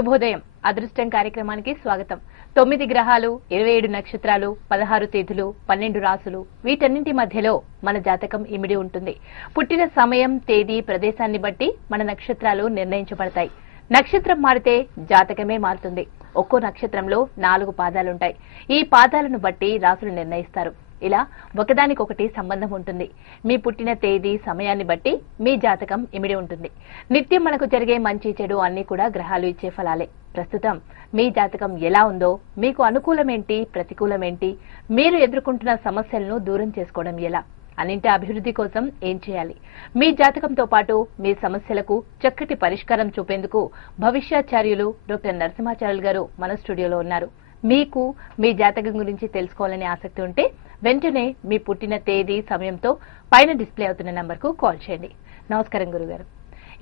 శుభోదయం అదృష్టం కార్యక్రమానికి స్వాగతం. 9 గ్రహాలు, 27 నక్షత్రాలు, 16 తిథులు, 12 రాసులు, వీటన్నింటి మధ్యలో మన జాతకం ఇమిడి ఉంటుంది. పుట్టిన సమయం, తేదీ, ప్రదేశాన్ని బట్టి మన నక్షత్రాలు నిర్ణయించబడతాయి. నక్షత్రం మారితే జాతకమే మారుతుంది. ఒక్కో నక్షత్రంలో 4 పాదాలుంటాయి. ఈ పాదాలను బట్టి రాసులు నిర్ణయిస్తారు. ఇలా ఒకదానికొకటి సంబంధం ఉంటుంది. మీ పుట్టిన తేదీ, సమయాన్ని బట్టి మీ జాతకం ఇమిడి ఉంటుంది. నిత్యం మనకు జరిగే మంచి చెడు అన్ని కూడా గ్రహాలు ఇచ్చే ఫలాలే. ప్రస్తుతం మీ జాతకం ఎలా ఉందో, మీకు అనుకూలమేంటి, ప్రతికూలమేంటి, మీరు ఎదుర్కొంటున్న సమస్యలను దూరం చేసుకోవడం ఎలా, అన్నింటి అభివృద్ధి కోసం ఏం చేయాలి, మీ జాతకంతో పాటు మీ సమస్యలకు చక్కటి పరిష్కారం చూపేందుకు భవిష్యాచార్యులు డాక్టర్ నరసింహాచార్యులు గారు మన స్టూడియోలో ఉన్నారు. మీకు మీ జాతకం గురించి తెలుసుకోవాలని ఆసక్తి ఉంటే వెంటనే మీ పుట్టిన తేదీ, సమయంతో పైన డిస్ప్లే అవుతున్న నంబర్కు కాల్ చేయండి. నమస్కారం గురుగారు.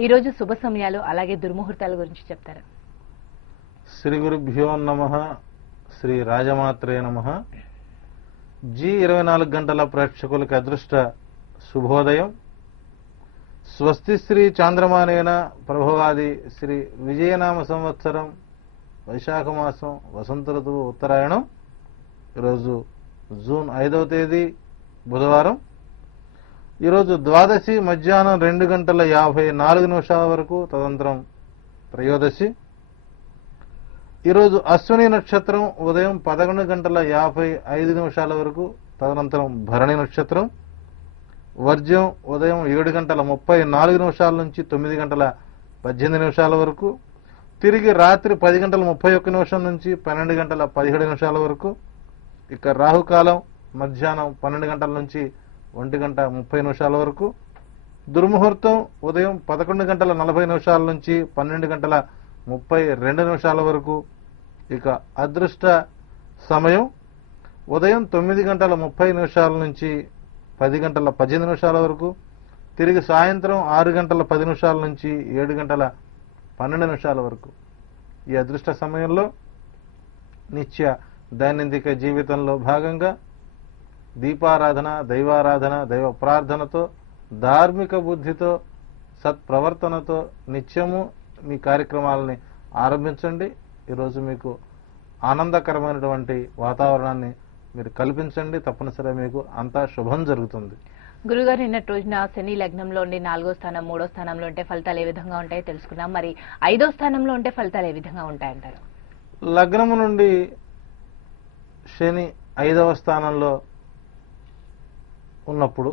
ఈ రోజు శుభ సమయాలు అలాగే దుర్ముహూర్తాల గురించి చెప్తారా? శ్రీ గురుభ్యో నమః. శ్రీ రాజమాత్రే నమః. G24 గంటల ప్రేక్షకులకు అదృష్ట శుభోదయం. స్వస్తి శ్రీ చాంద్రమానేన ప్రభవాది శ్రీ విజయనామ సంవత్సరం వైశాఖ మాసం వసంత ఋతువు ఉత్తరాయణం. ఈరోజు జూన్ 5వ తేదీ బుధవారం. ఈరోజు ద్వాదశి మధ్యాహ్నం 2:54 వరకు, తదనంతరం త్రయోదశి. ఈరోజు అశ్విని నక్షత్రం ఉదయం 11:55 వరకు, తదనంతరం భరణి నక్షత్రం. వర్జ్యం ఉదయం 7:34 నుంచి 9:18 వరకు, తిరిగి రాత్రి 10:31 నుంచి 12:17 వరకు. ఇక రాహుకాలం మధ్యాహ్నం 12 గంటల నుంచి 1:30 వరకు. దుర్ముహూర్తం ఉదయం 11:40 నుంచి 12:32 వరకు. ఇక అదృష్ట సమయం ఉదయం 9:30 నుంచి 10:18 వరకు, తిరిగి సాయంత్రం 6:10 నుంచి 7:12 వరకు. ఈ అదృష్ట సమయంలో నిత్య దైనందిక జీవితంలో భాగంగా దీపారాధన, దైవారాధన, దైవ ప్రార్థనతో, ధార్మిక బుద్ధితో, సత్ప్రవర్తనతో నిత్యము మీ కార్యక్రమాలని ఆరంభించండి. ఈరోజు మీకు ఆనందకరమైనటువంటి వాతావరణాన్ని మీరు కల్పించండి. తప్పనిసరిగా మీకు అంతా శుభం జరుగుతుంది. గురుగారు, నిన్నటి రోజున శని లగ్నంలో ఉండి 4వ స్థానం, 3వ స్థానంలో ఉంటే ఫలితాలు ఏ విధంగా ఉంటాయో తెలుసుకున్నాం. మరి 5వ స్థానంలో ఉంటే ఫలితాలు ఏ విధంగా ఉంటాయంటారు? లగ్నము నుండి శని 5వ స్థానంలో ఉన్నప్పుడు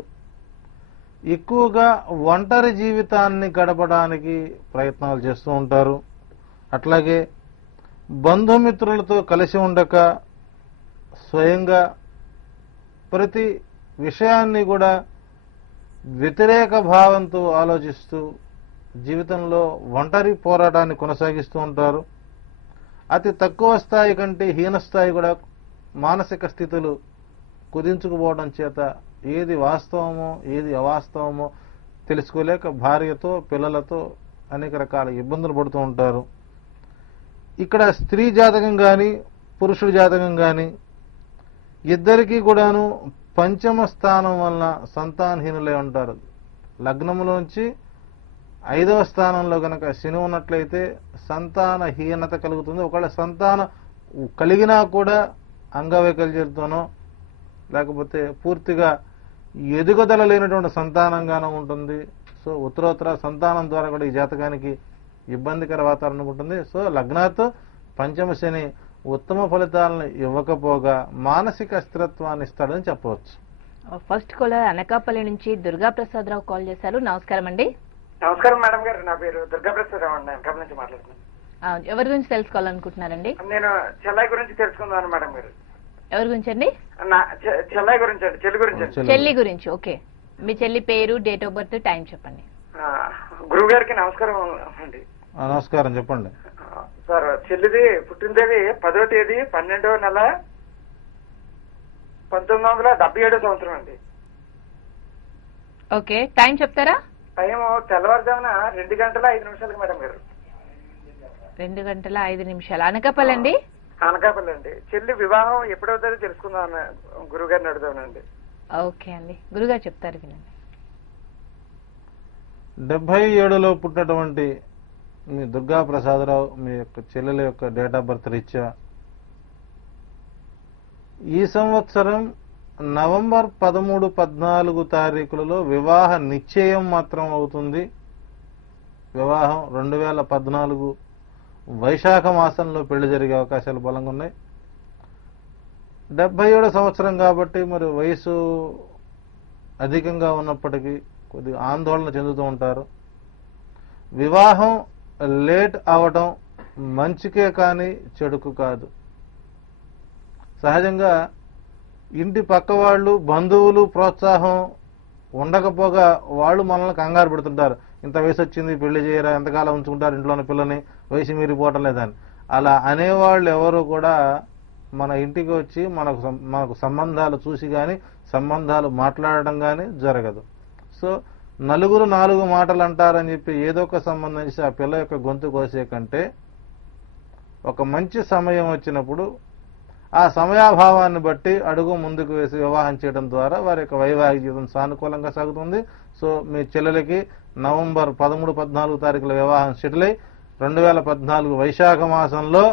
ఎక్కువగా ఒంటరి జీవితాన్ని గడపడానికి ప్రయత్నాలు చేస్తూ ఉంటారు. అట్లాగే బంధుమిత్రులతో కలిసి ఉండక స్వయంగా ప్రతి విషయాన్ని కూడా వ్యతిరేక భావంతో ఆలోచిస్తూ జీవితంలో ఒంటరి పోరాటాన్ని కొనసాగిస్తూ ఉంటారు. అతి తక్కువ స్థాయి కంటే హీన స్థాయి కూడా మానసిక స్థితులు కుదించుకుపోవడం చేత ఏది వాస్తవమో ఏది అవాస్తవమో తెలుసుకోలేక భార్యతో, పిల్లలతో అనేక రకాల ఇబ్బందులు పడుతూ ఉంటారు. ఇక్కడ స్త్రీ జాతకం కానీ పురుషుడి జాతకం కానీ ఇద్దరికీ కూడాను పంచమ స్థానం వలన సంతానహీనులై ఉంటారు. లగ్నంలోంచి 5వ స్థానంలో గనక శని ఉన్నట్లయితే సంతానహీనత కలుగుతుంది. ఒకవేళ సంతానం కలిగినా కూడా అంగవైకల్యంతోనో లేకపోతే పూర్తిగా ఎదుగుదల లేనటువంటి సంతానంగానో ఉంటుంది. సో ఉత్తరోత్తర సంతానం ద్వారా కూడా ఈ జాతకానికి ఇబ్బందికర వాతావరణం ఉంటుంది. సో లగ్నాతో పంచమ శని ఉత్తమ ఫలితాలను ఇవ్వకపోగా మానసిక స్థిరత్వాన్ని ఇస్తాడని చెప్పవచ్చు. ఫస్ట్ కాలర్ అనకాపల్లి నుంచి దుర్గా ప్రసాద్ రావు కాల్ చేశారు. నమస్కారం అండి. నమస్కారం మేడం గారు. నా పేరు దుర్గా ప్రసాద్ రావు అండి. అనకాపల్లి నుంచి మాట్లాడుతున్నాను. ఎవరి గురించి తెలుసుకోవాలనుకుంటున్నారండి? నేను చెల్లాయి గురించి తెలుసుకుందాను మేడం గారు. ఎవరి గురించి అండి? చెల్లాయి గురించి అండి. చెల్లి గురించి అండి. చెల్లి గురించి. ఓకే, మీ చెల్లి పేరు, డేట్ ఆఫ్ బర్త్, టైం చెప్పండి. గురువు గారికి నమస్కారం అండి. నమస్కారం, చెప్పండి సార్. చెల్లిది పుట్టిన తేదీ 10వ తేదీ 12వ నెల 1977 సంవత్సరం అండి. ఓకే, టైం చెప్తారా? టైం తెల్లవారుజామున 2:05 మేడం గారు. 2:05. అనకాపల్లి అండి? అనకాపల్లి అండి. చెల్లి వివాహం ఎప్పుడవుతుందో తెలుసుకుందాం గురువు గారిని అడుగుదామండి. ఓకే అండి, గురుగారు చెప్తారు, వినండి. 77లో పుట్టినటువంటి మీ దుర్గా ప్రసాదరావు మీ యొక్క చెల్లెల యొక్క డేట్ ఆఫ్ బర్త్ రీత్యా ఈ సంవత్సరం నవంబర్ 13, 14 తారీఖులలో వివాహ నిశ్చయం మాత్రం అవుతుంది. వివాహం 2014 వైశాఖ మాసంలో పెళ్లి జరిగే అవకాశాలు బలంగా ఉన్నాయి. 77 సంవత్సరం కాబట్టి మరి వయసు అధికంగా ఉన్నప్పటికీ కొద్దిగా ఆందోళన చెందుతూ ఉంటారు. వివాహం లేట్ అవడం మంచికే కానీ చెడుకు కాదు. సహజంగా ఇంటి పక్క వాళ్ళు బంధువులు ప్రోత్సాహం ఉండకపోగా వాళ్ళు మనల్ని కంగారు పెడుతుంటారు. ఇంత వయసు వచ్చింది పెళ్లి చేయరా, ఎంతకాలం ఉంచుకుంటారు ఇంట్లోని పిల్లని, వయసు మీరిపోవటం లేదని. అలా అనేవాళ్ళు ఎవరు కూడా మన ఇంటికి వచ్చి మనకు సంబంధాలు చూసి కానీ సంబంధాలు మాట్లాడడం కానీ జరగదు. సో నలుగురు 4 మాటలు అంటారని చెప్పి ఏదో ఒక సంబంధం చేసి ఆ పిల్ల యొక్క గొంతు కోసే కంటే ఒక మంచి సమయం వచ్చినప్పుడు ఆ సమయాభావాన్ని బట్టి అడుగు ముందుకు వేసి వివాహం చేయడం ద్వారా వారి యొక్క వైవాహిక జీవితం సానుకూలంగా సాగుతుంది. సో మీ చెల్లెలకి నవంబర్ 13, 14 తారీఖుల వివాహం సెటిల్ అయి 2014 వైశాఖ మాసంలో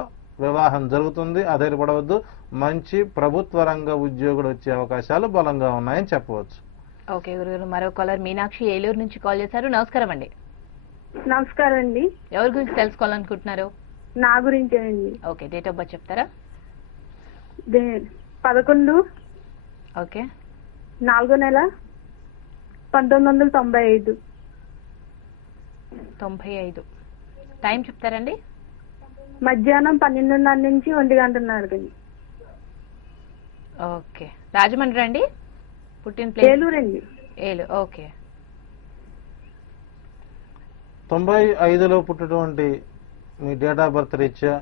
వివాహం జరుగుతుంది. అధైర్యపడవద్దు. మంచి ప్రభుత్వ రంగ ఉద్యోగుడు వచ్చే అవకాశాలు బలంగా ఉన్నాయని చెప్పవచ్చు. ఓకే గురుగారు, మరో కాలర్ మీనాక్షి ఏలూరు నుంచి కాల్ చేశారు. నమస్కారం అండి. నమస్కారం అండి. ఎవరి గురించి తెలుసుకోవాలనుకుంటున్నారు? నా గురించేనండి. ఓకే, డేట్ ఆఫ్ బర్త్ చెప్తారా? 11 ఓకే 4వ నెల 1995. 95. టైం చెప్తారండి? మధ్యాహ్నం 12:30 నుంచి 1 గంటన్నర. ఓకే, రాజమండ్రి అండి పుట్టిన ప్లేస్? ఏలూరండి. ఏలూరు. ఓకే. 95లో పుట్టినటువంటి మీ డేట్ ఆఫ్ బర్త్ రీత్యా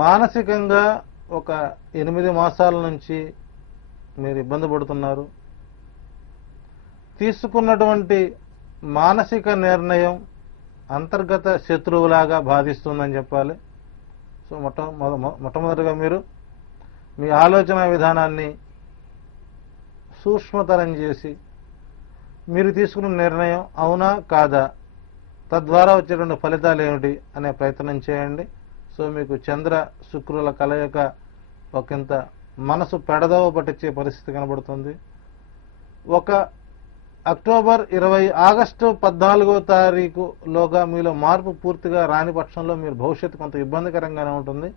మానసికంగా ఒక 8 మాసాల నుంచి మీరు ఇబ్బంది పడుతున్నారు. తీసుకున్నటువంటి మానసిక నిర్ణయం అంతర్గత శత్రువులాగా బాధిస్తుందని చెప్పాలి. సో మొట్టమొదటిగా మీరు మీ ఆలోచన విధానాన్ని సూక్ష్మతరం చేసి మీరు తీసుకున్న నిర్ణయం అవునా కాదా, తద్వారా వచ్చేటువంటి ఫలితాలు ఏమిటి అనే ప్రయత్నం చేయండి. సో మీకు చంద్ర శుక్రుల కలయిక ఒకంత మనసు పెడదవ పట్టించే పరిస్థితి కనబడుతుంది. ఒక అక్టోబర్ 20 ఆగస్టు 14వ తారీఖులోగా మీలో మార్పు పూర్తిగా రాని పక్షంలో మీరు భవిష్యత్తు కొంత ఇబ్బందికరంగానే ఉంటుంది.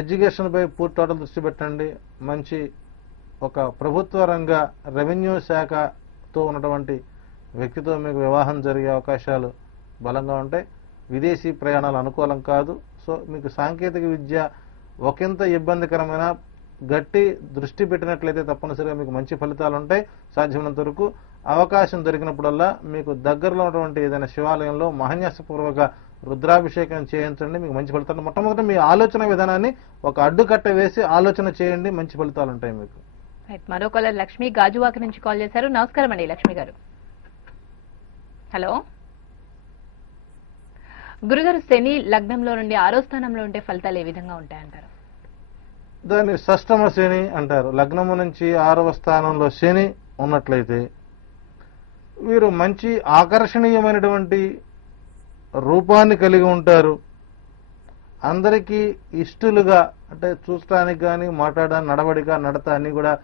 ఎడ్యుకేషన్ పై పూర్తి టోటల్ దృష్టి పెట్టండి. మంచి ఒక ప్రభుత్వ రంగ రెవెన్యూ శాఖతో ఉన్నటువంటి వ్యక్తితో మీకు వివాహం జరిగే అవకాశాలు బలంగా ఉంటాయి. విదేశీ ప్రయాణాలు అనుకూలం కాదు. సో మీకు సాంకేతిక విద్య ఒకంత ఇబ్బందికరమైన గట్టి దృష్టి పెట్టినట్లయితే తప్పనిసరిగా మీకు మంచి ఫలితాలు ఉంటాయి. సాధ్యమైనంత వరకు అవకాశం దొరికినప్పుడల్లా మీకు దగ్గరలో ఉన్నటువంటి ఏదైనా శివాలయంలో మహాన్యాసపూర్వక రుద్రాభిషేకం చేయించండి, మీకు మంచి ఫలితాలు. మొట్టమొదటి మీ ఆలోచన విధానాన్ని ఒక అడ్డుకట్ట వేసి ఆలోచన చేయండి, మంచి ఫలితాలు ఉంటాయి మీకు. మరో కాలర్ లక్ష్మి గాజువాక నుంచి కాల్ చేశారు. నమస్కారం అండి లక్ష్మి గారు. హలో గురుగారు, శని లగ్నంలో నుండి 6వ స్థానంలో ఉంటే ఫలితాలు ఏ విధంగా ఉంటాయంటారు? దాన్ని షష్టమ శని అంటారు. లగ్నము నుంచి 6వ స్థానంలో శని ఉన్నట్లయితే వీరు మంచి ఆకర్షణీయమైనటువంటి రూపాన్ని కలిగి ఉంటారు. అందరికీ ఇష్టలుగా, అంటే చూడటానికి కానీ మాట్లాడడానికి నడవడిక నడత అన్ని కూడా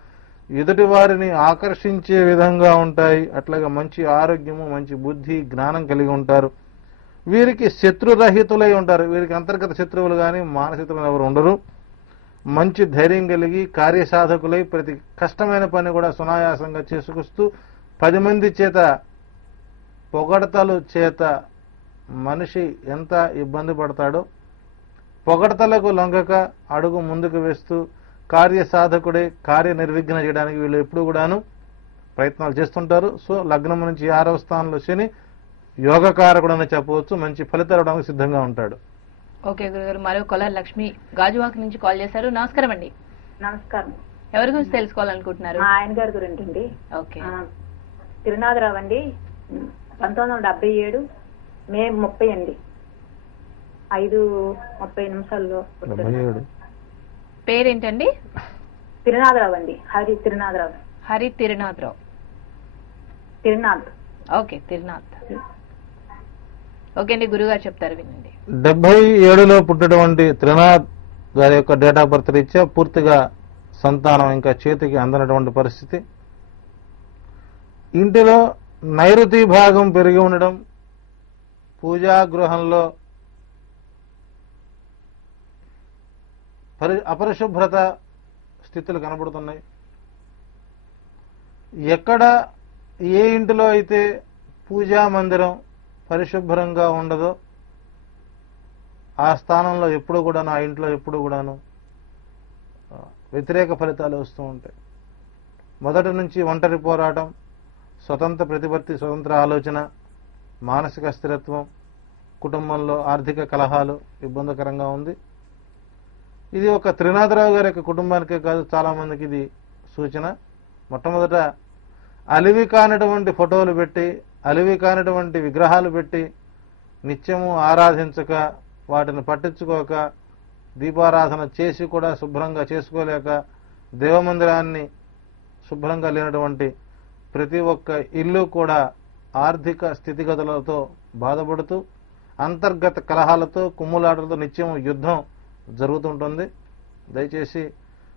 ఎదుటి వారిని ఆకర్షించే విధంగా ఉంటాయి. అట్లాగే మంచి ఆరోగ్యము, మంచి బుద్ధి, జ్ఞానం కలిగి ఉంటారు. వీరికి శత్రురహితులై ఉంటారు. వీరికి అంతర్గత శత్రువులు కానీ మానసికులు ఎవరు ఉండరు. మంచి ధైర్యం కలిగి కార్యసాధకులై ప్రతి కష్టమైన పని కూడా సునాయాసంగా చేసుకొస్తూ 10 మంది చేత పొగడతలు చేత మనిషి ఎంత ఇబ్బంది పడతాడో పొగడతలకు లొంగక అడుగు ముందుకు వేస్తూ కార్యసాధకుడే కార్య నిర్విఘ్న చేయడానికి వీళ్ళు ఎప్పుడు కూడాను ప్రయత్నాలు చేస్తుంటారు. సో లగ్నం నుంచి 6వ స్థానంలో శని యోగకారకుడు అని చెప్పవచ్చు. మంచి ఫలితాలు ఇవ్వడానికి సిద్ధంగా ఉంటాడు. ఓకే గురుగారు, మరో కాలర్ లక్ష్మి గాజువాక నుంచి కాల్ చేశారు. నమస్కారం అండి. నమస్కారం. ఎవరి గురించి తెలుసుకోవాలనుకుంటున్నారు? మా ఆయన గారి గురించి అండి. ఓకే. తిరునాథరావు అండి, 1977 మే 30 అండి, 5:30 పేరేంటండి? తిరునాథరావు అండి, హరి తిరునాథరావు. హరి తిరునాథరావు. తిరునాథ్. ఓకే, తిరునాథ్. ఓకే అండి, గురుగారు చెప్తారు వినండి. 77లో పుట్టినటువంటి త్రినాథ్ గారి యొక్క డేట్ ఆఫ్ బర్త్ రీత్యా పూర్తిగా సంతానం ఇంకా చేతికి అందనటువంటి పరిస్థితి. ఇంటిలో నైరుతి భాగం పెరిగి ఉండడం, పూజా గృహంలో అపరిశుభ్రత స్థితులు కనబడుతున్నాయి. ఎక్కడ ఏ ఇంటిలో అయితే పూజా మందిరం పరిశుభ్రంగా ఉండదో ఆ స్థానంలో ఎప్పుడు కూడాను, ఆ ఇంట్లో ఎప్పుడు కూడాను వ్యతిరేక ఫలితాలు వస్తూ ఉంటాయి. మొదటి నుంచి ఒంటరి పోరాటం, స్వతంత్ర ప్రతిపత్తి, స్వతంత్ర ఆలోచన, మానసిక స్థిరత్వం, కుటుంబంలో ఆర్థిక కలహాలు ఇబ్బందికరంగా ఉంది. ఇది ఒక త్రినాథరావు గారి యొక్క కుటుంబానికే కాదు, చాలా మందికి ఇది సూచన. మొట్టమొదట అలివి కానటువంటి ఫోటోలు పెట్టి, అలివి కానటువంటి విగ్రహాలు పెట్టి నిత్యము ఆరాధించక, వాటిని పట్టించుకోక, దీపారాధన చేసి కూడా శుభ్రంగా చేసుకోలేక, దేవమందిరాన్ని శుభ్రంగా లేనటువంటి ప్రతి ఒక్క ఇల్లు కూడా ఆర్థిక స్థితిగతులతో బాధపడుతూ, అంతర్గత కలహాలతో, కుమ్ములాటలతో నిత్యం యుద్ధం జరుగుతుంటుంది. దయచేసి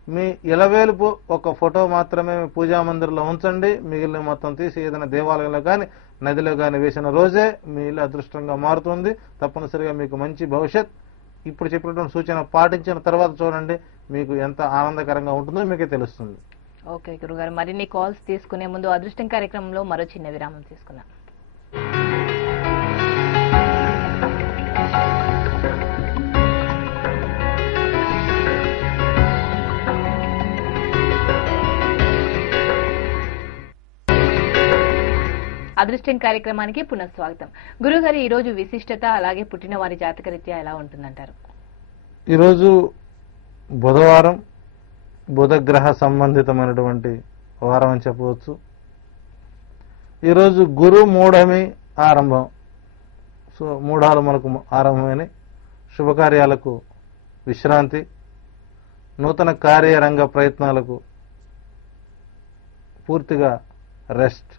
మీ ఇలవేలుపు ఒక ఫోటో మాత్రమే మీ పూజా మందిరంలో ఉంచండి. మిగిలిన మొత్తం తీసి ఏదైనా దేవాలయంలో కానీ నదిలో కానీ వేసిన రోజే మీ ఇల్లు అదృష్టంగా మారుతుంది. తప్పనిసరిగా మీకు మంచి భవిష్యత్. ఇప్పుడు చెప్పినటువంటి సూచన పాటించిన తర్వాత చూడండి, మీకు ఎంత ఆనందకరంగా ఉంటుందో మీకే తెలుస్తుంది. ఓకే గురుగారు, మరిన్ని కాల్స్ తీసుకునే ముందు అదృష్టం కార్యక్రమంలో మరో చిన్న విరామం తీసుకున్నాం. అదృష్టం కార్యక్రమానికి పునఃస్వాగతం. గురుగారు, ఈ రోజు విశిష్టత అలాగే పుట్టిన వారి జాతక రీత్యా ఎలా ఉంటుందంటారు? ఈరోజు బుధవారం, బుధగ్రహ సంబంధితమైనటువంటి వారం అని చెప్పవచ్చు. ఈరోజు గురు మూఢమి ఆరంభం. సో మూఢాలు మనకు ఆరంభమని, శుభకార్యాలకు విశ్రాంతి, నూతన కార్యరంగ ప్రయత్నాలకు పూర్తిగా రెస్ట్.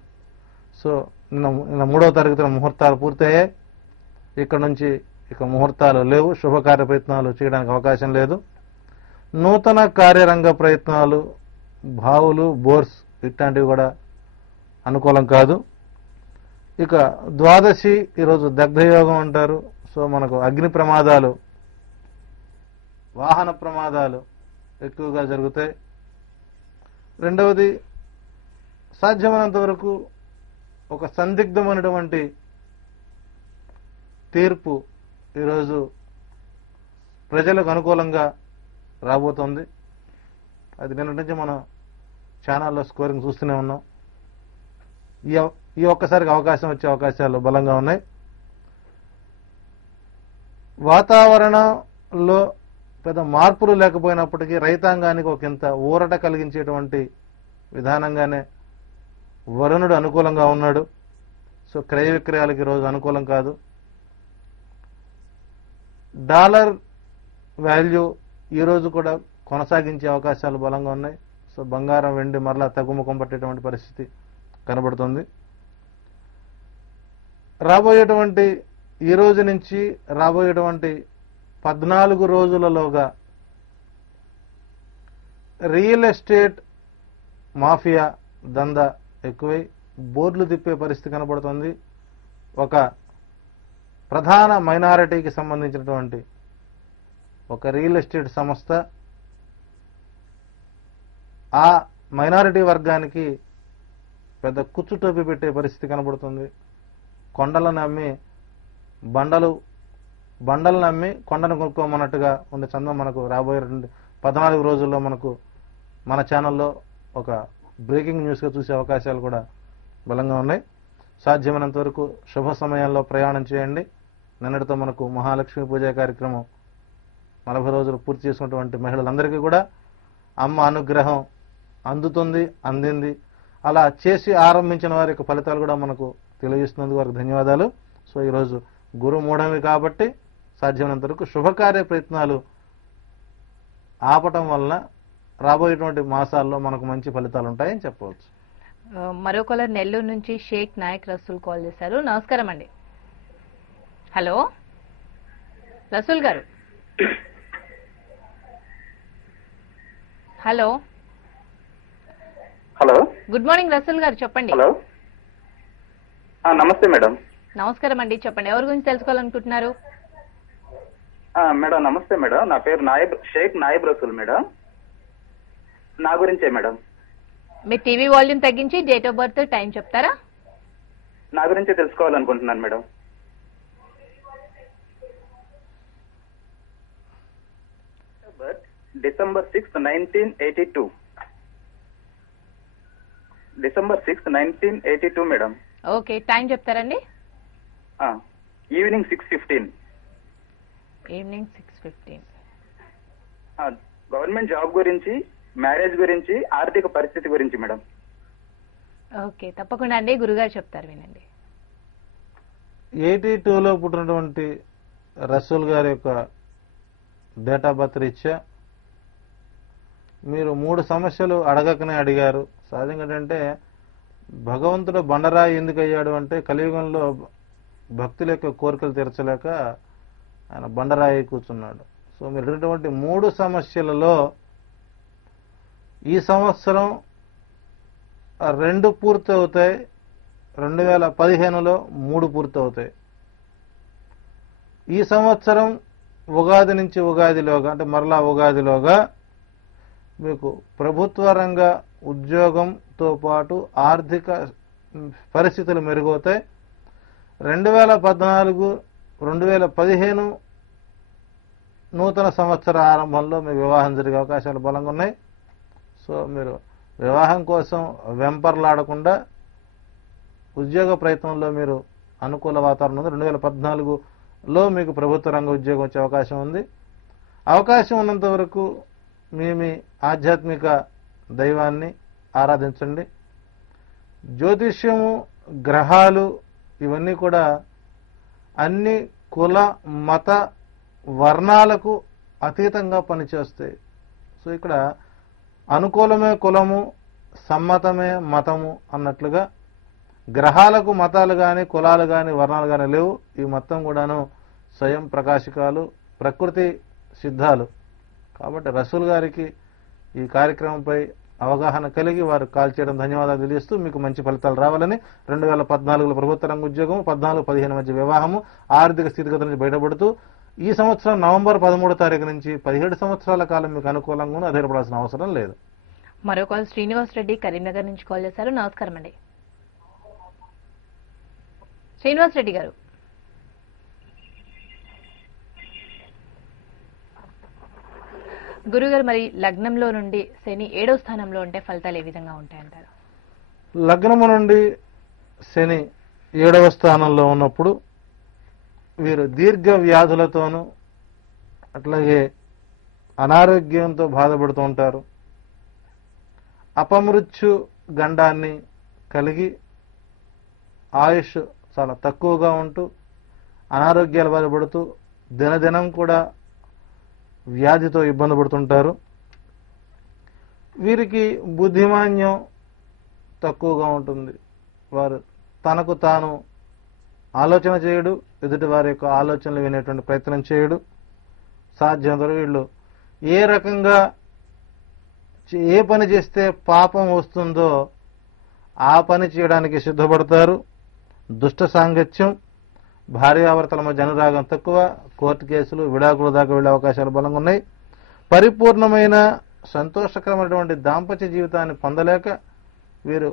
సో నిన్న 3వ తరగతిలో ముహూర్తాలు పూర్తయ్యాయి. ఇక్కడ నుంచి ఇక ముహూర్తాలు లేవు, శుభకార్య ప్రయత్నాలు చేయడానికి అవకాశం లేదు. నూతన కార్యరంగ ప్రయత్నాలు, బావులు, బోర్స్ ఇట్లాంటివి కూడా అనుకూలం కాదు. ఇక ద్వాదశి ఈరోజు దగ్ధయోగం అంటారు. సో మనకు అగ్ని ప్రమాదాలు, వాహన ప్రమాదాలు ఎక్కువగా జరుగుతాయి. రెండవది, సాధ్యమైనంత వరకు ఒక సందిగ్ధమైనటువంటి తీర్పు ఈరోజు ప్రజలకు అనుకూలంగా రాబోతోంది. అది నిన్నటి నుంచి మనం ఛానల్లో స్కోరింగ్ చూస్తూనే ఉన్నాం. ఈ ఒక్కసారికి అవకాశం వచ్చే అవకాశాలు బలంగా ఉన్నాయి. వాతావరణంలో పెద్ద మార్పులు లేకపోయినప్పటికీ రైతాంగానికి ఒకంత ఊరట కలిగించేటువంటి విధానంగానే వరుణుడు అనుకూలంగా ఉన్నాడు. సో క్రయ విక్రయాలకి ఈరోజు అనుకూలం కాదు. డాలర్ వాల్యూ ఈరోజు కూడా కొనసాగించే అవకాశాలు బలంగా ఉన్నాయి. సో బంగారం, వెండి మరలా తగ్గుముఖం పట్టేటువంటి పరిస్థితి కనబడుతుంది. రాబోయేటువంటి ఈ రోజు నుంచి రాబోయేటువంటి 14 రోజులలోగా రియల్ ఎస్టేట్ మాఫియా దందా ఎక్కువై బోర్డులు తిప్పే పరిస్థితి కనబడుతుంది. ఒక ప్రధాన మైనారిటీకి సంబంధించినటువంటి ఒక రియల్ ఎస్టేట్ సంస్థ ఆ మైనారిటీ వర్గానికి పెద్ద కుచ్చుటోపి పెట్టే పరిస్థితి కనబడుతుంది. కొండలను అమ్మి బండలను అమ్మి కొండను కొనుక్కోమన్నట్టుగా ఉండే చందం మనకు రాబోయే 14 రోజుల్లో మనకు మన ఛానల్లో ఒక బ్రేకింగ్ న్యూస్గా చూసే అవకాశాలు కూడా బలంగా ఉన్నాయి. సాధ్యమైనంత వరకు శుభ సమయాల్లో ప్రయాణం చేయండి. నిన్నటితో మనకు మహాలక్ష్మి పూజా కార్యక్రమం 40 రోజులు పూర్తి చేసుకున్నటువంటి మహిళలందరికీ కూడా అమ్మ అనుగ్రహం అందింది. అలా చేసి ఆరంభించిన వారి యొక్క ఫలితాలు కూడా మనకు తెలియజేస్తున్నందుకు వారికి ధన్యవాదాలు. సో ఈరోజు గురు మూఢమి కాబట్టి సాధ్యమైనంత వరకు శుభకార్య ప్రయత్నాలు ఆపటం వలన రాబోయేటువంటి మాసాల్లో మనకు మంచి ఫలితాలు ఉంటాయని చెప్పవచ్చు. మరో కాలర్ నెల్లూరు నుంచి షేక్ నాయక్ రసూల్ కాల్ చేశారు. నమస్కారం అండి. హలో రసూల్ గారు. Hello hello. Good morning Rasool గారు, చెప్పండి. హలో. నమస్తే మేడం. నమస్కారం అండి, చెప్పండి. ఎవరి గురించి తెలుసుకోవాలనుకుంటున్నారు? మేడం నమస్తే మేడం. నా పేరు షేక్ నాయిబ్ రసూల్ మేడం. నా గురించే మేడం. మీ టీవీ వాల్యూమ్ తగ్గించి డేట్ ఆఫ్ బర్త్, టైం చెప్తారా? నా గురించే తెలుసుకోవాలనుకుంటున్నాను madam. December 6, 1982. December 6, 1982 madam. Okay, time చెప్తారండి? ఈవినింగ్ 6:15. ఈవినింగ్ 6:15. గవర్నమెంట్ జాబ్ గురించి, మ్యారేజ్ గురించి, ఆర్థిక పరిస్థితి గురించి మేడం. ఓకే, తప్పకుండా అండి, గురుగారు చెప్తారు, వినండి. 82లో పుట్టినటువంటి రసూల్ గారి యొక్క డేట్ ఆఫ్ బర్త్ రీత్యా మీరు 3 సమస్యలు అడగకనే అడిగారు. సహజంగా ఏంటంటే భగవంతుడు బండరాయి ఎందుకు అయ్యాడు అంటే కలియుగంలో భక్తుల యొక్క కోరికలు తీర్చలేక ఆయన బండరాయి కూర్చున్నాడు. సో మీరు అడిగినటువంటి 3 సమస్యలలో ఈ సంవత్సరం 2 పూర్తి అవుతాయి, 2015లో 3 పూర్తి అవుతాయి. ఈ సంవత్సరం ఉగాది నుంచి ఉగాదిలోగా అంటే మరలా ఉగాదిలోగా మీకు ప్రభుత్వ రంగ ఉద్యోగంతో పాటు ఆర్థిక పరిస్థితులు మెరుగవుతాయి. 2014, 2015 నూతన సంవత్సర ఆరంభంలో మీ వివాహం జరిగే అవకాశాలు బలంగా ఉన్నాయి. సో మీరు వివాహం కోసం వెంపర్లాడకుండా ఉద్యోగ ప్రయత్నంలో మీరు అనుకూల వాతావరణం ఉంది. 2014లో మీకు ప్రభుత్వ రంగ ఉద్యోగం వచ్చే అవకాశం ఉంది. అవకాశం ఉన్నంత వరకు మీ ఆధ్యాత్మిక దైవాన్ని ఆరాధించండి. జ్యోతిష్యము, గ్రహాలు ఇవన్నీ కూడా అన్ని కుల, మత, వర్ణాలకు అతీతంగా పనిచేస్తాయి. సో ఇక్కడ అనుకూలమే కులము, సమ్మతమే మతము అన్నట్లుగా గ్రహాలకు మతాలు కానీ, కులాలు కానీ, వర్ణాలు కానీ లేవు. ఇవి మొత్తం కూడాను స్వయం ప్రకాశికాలు, ప్రకృతి సిద్ధాలు. కాబట్టి రసూల్ గారికి ఈ కార్యక్రమంపై అవగాహన కలిగి వారు కాల్ చేయడం ధన్యవాదాలు తెలియజేస్తూ మీకు మంచి ఫలితాలు రావాలని, 2014లో ప్రభుత్వ రంగ ఉద్యోగం, 14-15 మధ్య వివాహము, ఆర్థిక స్థితిగతుల నుంచి బయటపడుతూ ఈ సంవత్సరం నవంబర్ 13వ తారీఖు నుంచి 17 సంవత్సరాల కాలం మీకు అనుకూలంగా అధైర్యపడాల్సిన అవసరం లేదు. మరో కాల్ శ్రీనివాస్ రెడ్డి కరీంనగర్ నుంచి కాల్ చేశారు. నమస్కారం అండి శ్రీనివాస్ రెడ్డి గారు. గురుగారు, మరి లగ్నంలో నుండి శని 7వ స్థానంలో ఉంటే ఫలితాలు ఏ విధంగా ఉంటాయంటారు? లగ్నము నుండి శని 7వ స్థానంలో ఉన్నప్పుడు వీరు దీర్ఘ వ్యాధులతోనూ అట్లాగే అనారోగ్యంతో బాధపడుతూ ఉంటారు. అపమృత్యు గండాన్ని కలిగి ఆయుష్ చాలా తక్కువగా ఉంటూ అనారోగ్యాలు బాధపడుతూ దినదినం కూడా వ్యాధితో ఇబ్బంది పడుతుంటారు. వీరికి బుద్ధిమాన్యం తక్కువగా ఉంటుంది. వారు తనకు తాను ఆలోచన చేయడు, ఎదుటి వారి యొక్క ఆలోచనలు వినేటువంటి ప్రయత్నం చేయడు. సాధ్యంతో వీళ్ళు ఏ రకంగా ఏ పని చేస్తే పాపం వస్తుందో ఆ పని చేయడానికి సిద్ధపడతారు. దుష్ట సాంగత్యం, భార్యాభర్తల మధ్య అనురాగం తక్కువ, కోర్టు కేసులు, విడాకుల దాకా వెళ్లే అవకాశాలు బలంగా ఉన్నాయి. పరిపూర్ణమైన సంతోషకరమైనటువంటి దాంపత్య జీవితాన్ని పొందలేక వీరు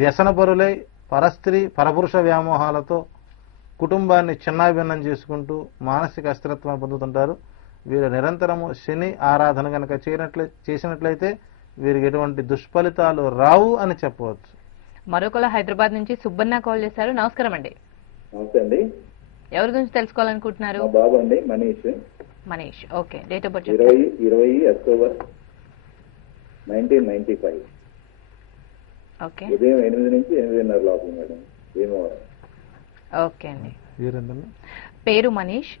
వ్యసనపరులై పరస్త్రీ పరపురుష వ్యామోహాలతో కుటుంబాన్ని చిన్నాభిన్నం చేసుకుంటూ మానసిక అస్థిరత్వాన్ని పొందుతుంటారు. వీరు నిరంతరము శని ఆరాధన కనుక చేసినట్లయితే వీరికి ఎటువంటి దుష్ఫలితాలు రావు అని చెప్పవచ్చు. మరొకరు హైదరాబాద్ నుంచి సుబ్బన్న కాల్ చేశారు. నమస్కారం అండి. నమస్తే అండి. ఎవరి గురించి తెలుసుకోవాలనుకుంటున్నారు? మా బాబు అండి Manish. Manish, okay. Date of birth 20 October 1995. Okay. ఉదయం 8 నుంచి 8:30 లోపల మేడం. భీమవరం. ఓకే అండి. వీరేందండి? పేరు మనీష్,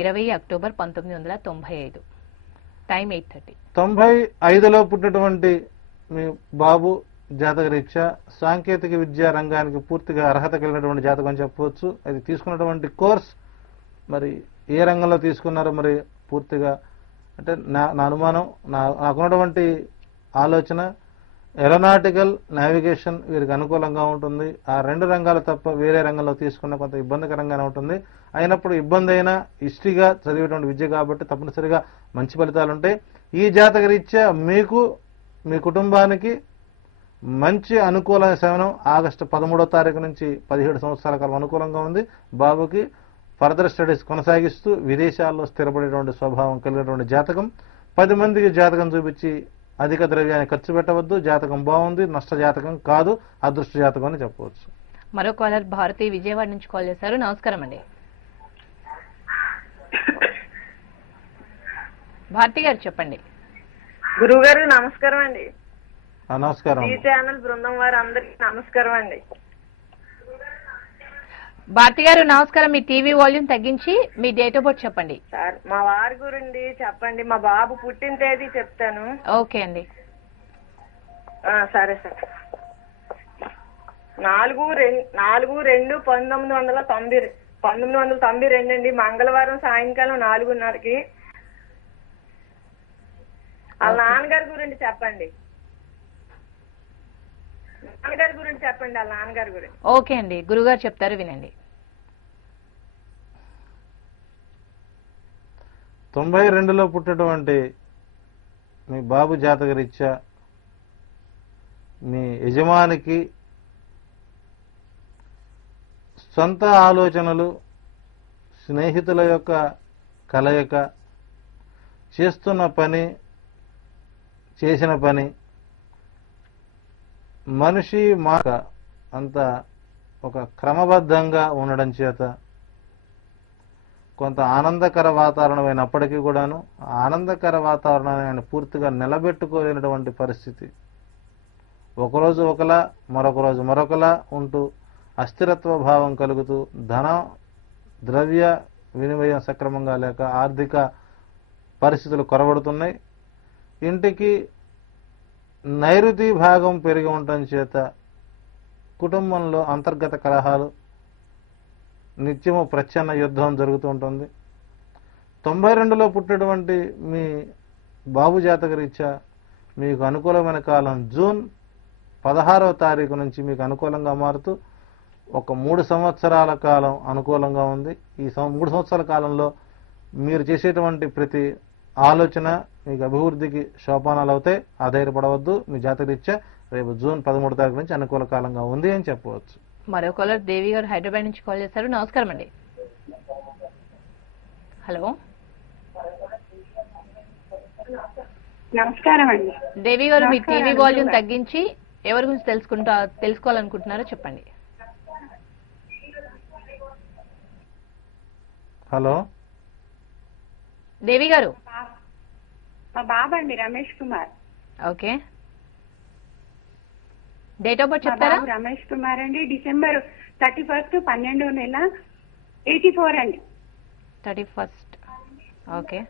20 అక్టోబర్ 1995, టైం 8:30. 95లో పుట్టినటువంటి మీ బాబు జాతకరీత్యా సాంకేతిక విద్యా రంగానికి పూర్తిగా అర్హత కలిగినటువంటి జాతకం అని చెప్పవచ్చు. అది తీసుకున్నటువంటి కోర్స్ మరి ఏ రంగంలో తీసుకున్నారో మరి పూర్తిగా అంటే నా అనుమానం, నాకున్నటువంటి ఆలోచన ఏరోనాటికల్ నావిగేషన్ వీరికి అనుకూలంగా ఉంటుంది. ఆ 2 రంగాలు తప్ప వేరే రంగంలో తీసుకున్న కొంత ఇబ్బందికరంగానే ఉంటుంది. అయినప్పుడు ఇబ్బంది అయినా హిస్టరీగా చదివేటువంటి విద్య కాబట్టి తప్పనిసరిగా మంచి ఫలితాలు ఉంటాయి. ఈ జాతక రీత్యా మీకు మీ కుటుంబానికి మంచి అనుకూల సమయం ఆగస్టు 13వ తారీఖు నుంచి 17 సంవత్సరాల కాలం అనుకూలంగా ఉంది. బాబుకి ఫర్దర్ స్టడీస్ కొనసాగిస్తూ విదేశాల్లో స్థిరపడేటువంటి స్వభావం కలిగినటువంటి జాతకం. 10 మందికి జాతకం చూపించి అధిక ద్రవ్యాన్ని ఖర్చు పెట్టవద్దు. జాతకం బాగుంది, నష్ట జాతకం కాదు, అదృష్ట జాతకం అని చెప్పవచ్చు. మరో కాలర్ భారతి విజయవాడ నుంచి కాల్ చేశారు. నమస్కారం అండి. భారతి గారు చెప్పండి. గురువు గారు నమస్కారం అండి. నమస్కారం. ఈ ఛానల్ బృందం వారు అందరికి నమస్కారం అండి. భారతి గారు నమస్కారం. మీ టీవీ వాల్యూమ్ తగ్గించి మీ డేట్ ఆఫ్ బర్త్ చెప్పండి. సార్ మా వారి గురించి చెప్పండి. మా బాబు పుట్టిన తేదీ చెప్తాను. ఓకే అండి. సరే సార్. 4/2/1992 అండి. మంగళవారం సాయంకాలం 4:30కి. వాళ్ళ నాన్నగారి గురించి చెప్పండి. వాళ్ళ నాన్నగారి గురించి. ఓకే అండి, గురుగారు చెప్తారు వినండి. 92లో పుట్టినటువంటి మీ బాబు జాతక రీత్యా మీ యజమానికి సొంత ఆలోచనలు, స్నేహితుల యొక్క కలయిక, చేస్తున్న పని, చేసిన పని, మనిషి మాట అంత ఒక క్రమబద్ధంగా ఉండడం చేత కొంత ఆనందకర వాతావరణం అయినప్పటికీ కూడాను ఆనందకర వాతావరణాన్ని ఆయన పూర్తిగా నిలబెట్టుకోలేనటువంటి పరిస్థితి. ఒకరోజు ఒకలా, మరొక రోజు మరొకలా ఉంటూ అస్థిరత్వ భావం కలుగుతూ ధన ద్రవ్య వినిమయం సక్రమంగా లేక ఆర్థిక పరిస్థితులు కొరబడుతున్నాయి. ఇంటికి నైరుతి భాగం పెరిగి ఉండటం చేత కుటుంబంలో అంతర్గత కలహాలు, నిత్యము ప్రచ్ఛన్న యుద్ధం జరుగుతూ ఉంటుంది. 92లో పుట్టినటువంటి మీ బాబు జాతక రీత్యా మీకు అనుకూలమైన కాలం జూన్ 16వ తారీఖు నుంచి మీకు అనుకూలంగా మారుతూ ఒక 3 సంవత్సరాల కాలం అనుకూలంగా ఉంది. ఈ 3 సంవత్సరాల కాలంలో మీరు చేసేటువంటి ప్రతి ఆలోచన మీకు అభివృద్ధికి సోపానాలు అవుతాయి. ఆధైర్యపడవద్దు. మీ జాతక రీత్యా రేపు జూన్ 13వ తారీఖు నుంచి అనుకూల కాలంగా ఉంది అని చెప్పవచ్చు. మరో కాలర్ దేవి గారు హైదరాబాద్ నుంచి కాల్ చేశారు. నమస్కారం అండి. హలో, నమస్కారం అండి. దేవి గారు మీ టీవీ వాల్యూమ్ తగ్గించి ఎవరి గురించి తెలుసుకోవాలనుకుంటున్నారో చెప్పండి. హలో దేవి గారు. మా బాబు అండి Ramesh Kumar. Okay, date of birth చెప్తారా? రమేష్ కుమార్ అండి. డిసెంబర్ 31 12వ నెల 84 అండి. 31. ఓకే,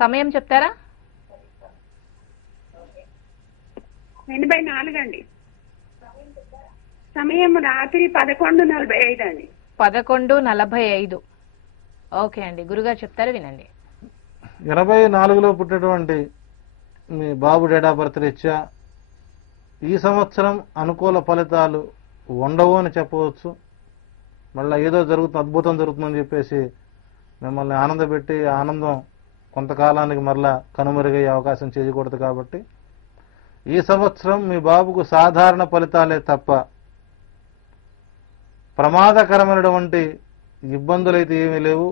సమయం చెప్తారా? 84 అండి. సమయం రాత్రి 11:45 అండి. 11:45. ఓకే అండి, గురుగారు చెప్తారు వినండి. 84లో పుట్టినటువంటి మీ బాబు డేట్ ఆఫ్ బర్త్ రీత్యా ఈ సంవత్సరం అనుకూల ఫలితాలు ఉండవు అని చెప్పవచ్చు. మళ్ళీ ఏదో జరుగుతుంది, అద్భుతం జరుగుతుందని చెప్పేసి మిమ్మల్ని ఆనందపెట్టి ఆనందం కొంతకాలానికి మరలా కనుమరుగయ్యే అవకాశం చేయకూడదు. కాబట్టి ఈ సంవత్సరం మీ బాబుకు సాధారణ ఫలితాలే తప్ప ప్రమాదకరమైనటువంటి ఇబ్బందులైతే ఏమీ లేవు.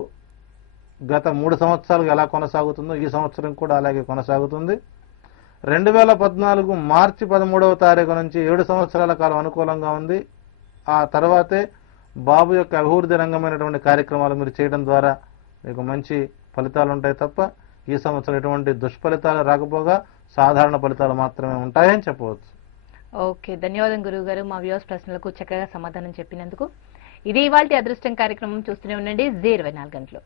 గత 3 సంవత్సరాలుగా ఎలా కొనసాగుతుందో ఈ సంవత్సరం కూడా అలాగే కొనసాగుతుంది. 2014 మార్చి 13వ తారీఖు నుంచి 7 సంవత్సరాల కాలం అనుకూలంగా ఉంది. ఆ తర్వాతే బాబు యొక్క అభివృద్ధి రంగమైనటువంటి కార్యక్రమాలు మీరు చేయడం ద్వారా మీకు మంచి ఫలితాలు ఉంటాయి తప్ప ఈ సంవత్సరం ఎటువంటి దుష్ఫలితాలు రాకపోగా సాధారణ ఫలితాలు మాత్రమే ఉంటాయని చెప్పవచ్చు. ఓకే, ధన్యవాదం గురువు గారు. మా వ్యూవర్స్ ప్రశ్నలకు చక్కగా సమాధానం చెప్పినందుకు. ఇది ఇవాల్టి అదృష్టం కార్యక్రమం. చూస్తూనే ఉండండి Zee 24 గంటలు.